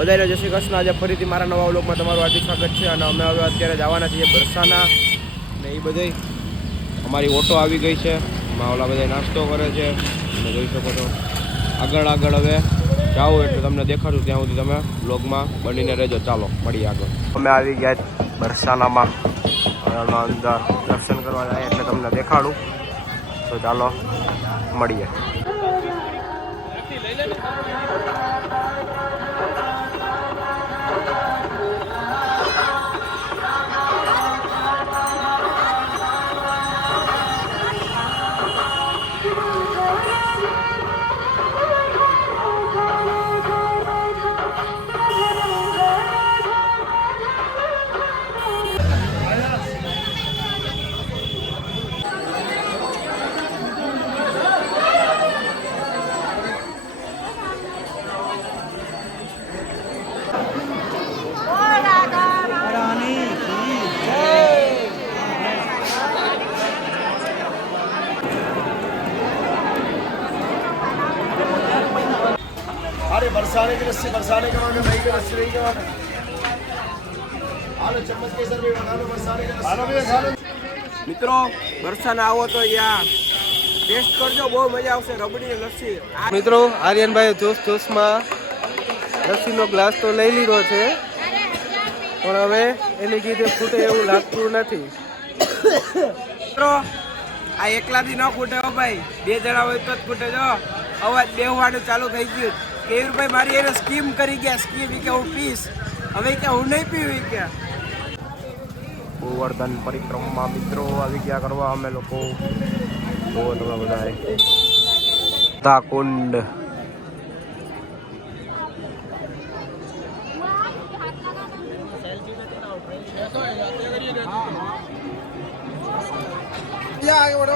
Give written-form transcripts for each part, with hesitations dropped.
બધાને જય શ્રી કૃષ્ણ। આજે ફરીથી મારા નવા વ્લોગમાં તમારું હાર્દિક સ્વાગત છે। અને અમે હવે અત્યારે જવાના છીએ બરસાના ને એ બધે અમારી ઓટો આવી ગઈ છે। એમાં ઓલા બધા નાસ્તો કરે છે, તમે જોઈ શકો છો। આગળ હવે જાઓ એટલે તમને દેખાડું, ત્યાં સુધી તમે વ્લોગમાં બનીને રહેજો। ચાલો મળીએ આગળ। અમે આવી ગયા બરસાનામાં, અંદર દર્શન કરવા જાય એટલે તમને દેખાડું, તો ચાલો મળીએ। अरे बरसाने की रस्सी बरसाने के माने नहीं के रस्सी नहीं के माने आलो चम्मच के सर में बना लो बरसाने के रस्सी भी खा लो। મિત્રો બરસાના આવો તો યા ટેસ્ટ કરજો, બહુ મજા આવશે। રબડી લસ્સી મિત્રો આર્યનભાઈ જોશમાં લસ્સીનો ગ્લાસ તો લઈ લીધો છે, પણ હવે એની કીધે ફૂટે એવું લાગતું નથી। મિત્રો આ એકલાથી ન ફૂટે હો ભાઈ, બે જણા હોય તો જ ફૂટે। જો અવાજ બેહવાનું ચાલુ થઈ ગયું। કેવીરભાઈ મારી એને સ્કીમ કરી ગયા, સ્કીમ કે હું પીશ, હવે કે હું નહીં પીવી કે। ગોવર્ધન પરિક્રમા મિત્રો આવી ગયા કરવા અમે લોકો। તો તમે બધા કુંડ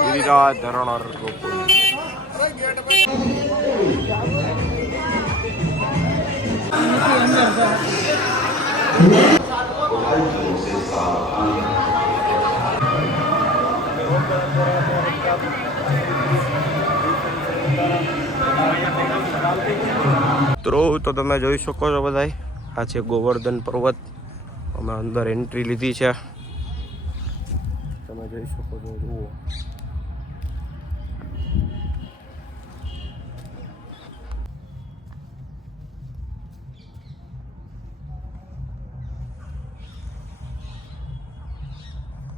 ગિરિરાજ ધરણર ગોકુળ। તો તમે જોઈ શકો છો બધા, આ છે ગોવર્ધન પર્વત। અમે અંદર એન્ટ્રી લીધી છે, તમે જોઈ શકો છો। જુઓ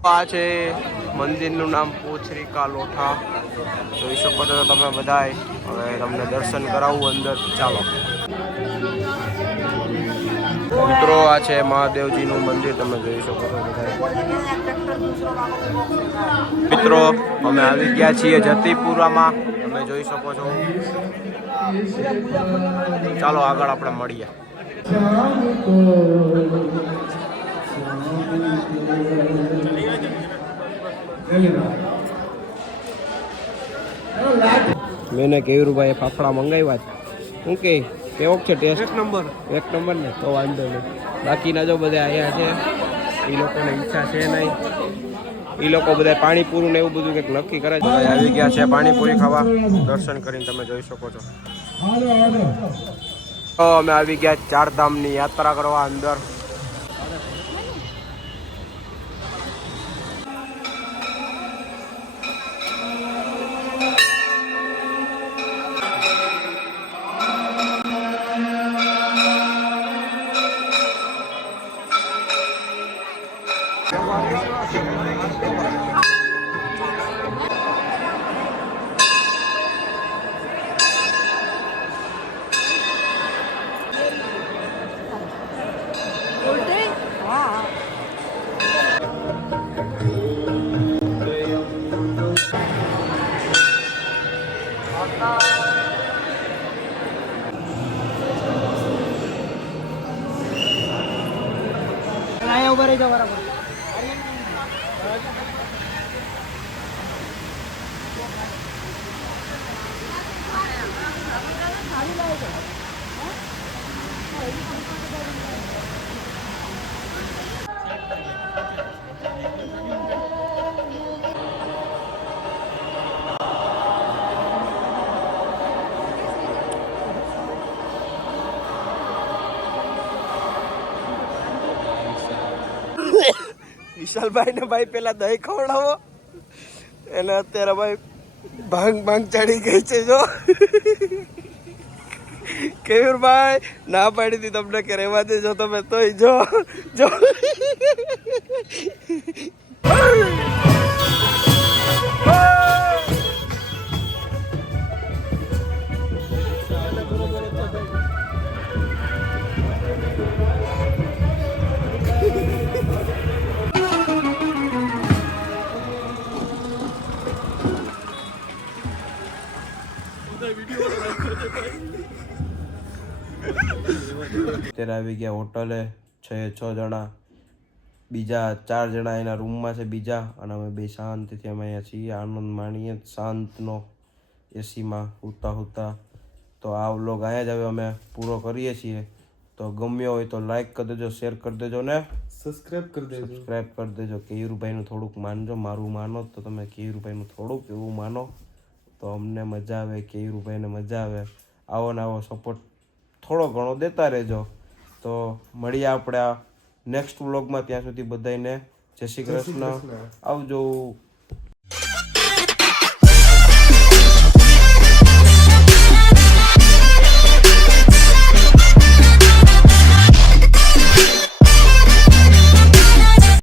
આ છે મંદિરનું નામ પોછરીકા લોઠા, જોઈ શકો છો તમે બધાય। હવે તમને દર્શન કરાવું અંદર, ચાલો મિત્રો। આ છે મહાદેવજીનું મંદિર, તમે જોઈ શકો છો બધા। મિત્રો અમે આવી ગયા છીએ જતીપુરામાં, તમે જોઈ શકો છો। ચાલો આગળ આપણે મળીએ। મેં કેવીરુભાઈ ફાફડા મંગાવ્યા, શું કે કેવો છે ટેસ્ટ? એક નંબર ને, તો વાંધો નહીં। બાકીના જો બધા આવ્યા છે, એ લોકોને ઈચ્છા છે નહીં, એ લોકો બધા પાણીપુરી ને એવું બધું કંઈક નક્કી કરે છે। આવી ગયા છે પાણીપુરી ખાવા, દર્શન કરીને તમે જોઈ શકો છો। તો અમે આવી ગયા ચારધામની યાત્રા કરવા અંદર। ઉભા રહી જાવ બરાબર। વિશાલભાઈ ને ભાઈ પેલા દહીં ખવડાવો એને અત્યારે ભાઈ ભાંગ ચડી ગઈ છે જો કેયુરભાઈ ના પાડી હતી તમને કે રહેવા દેજો તમે તોય જો અત્યારે આવી ગયા હોટલે 6 જણા બીજા 4 જણા એના રૂમમાં છે બીજા અને અમે બે શાંતિથી અમે અહીંયા છીએ આનંદ માણીએ શાંતનો એસીમાં હુતા તો આ વ્લોગ અહીંયા જ હવે અમે પૂરો કરીએ છીએ તો ગમ્યો હોય તો લાઈક કરી દેજો શેર કરી દેજો ને સબસ્ક્રાઇબ કરી દેજો કેયુરભાઈનું થોડુંક માનજો મારું માનો તો તમે કેયુરભાઈનું થોડુંક એવું માનો તો અમને મજા આવે કેયુરભાઈને મજા આવે આવો ને આવો સપોર્ટ થોડો ઘણો દેતા રહેજો તો મળીએ આપણે આ નેક્સ્ટ વ્લોગમાં ત્યાં સુધી બધાને જય શ્રી કૃષ્ણ આવજો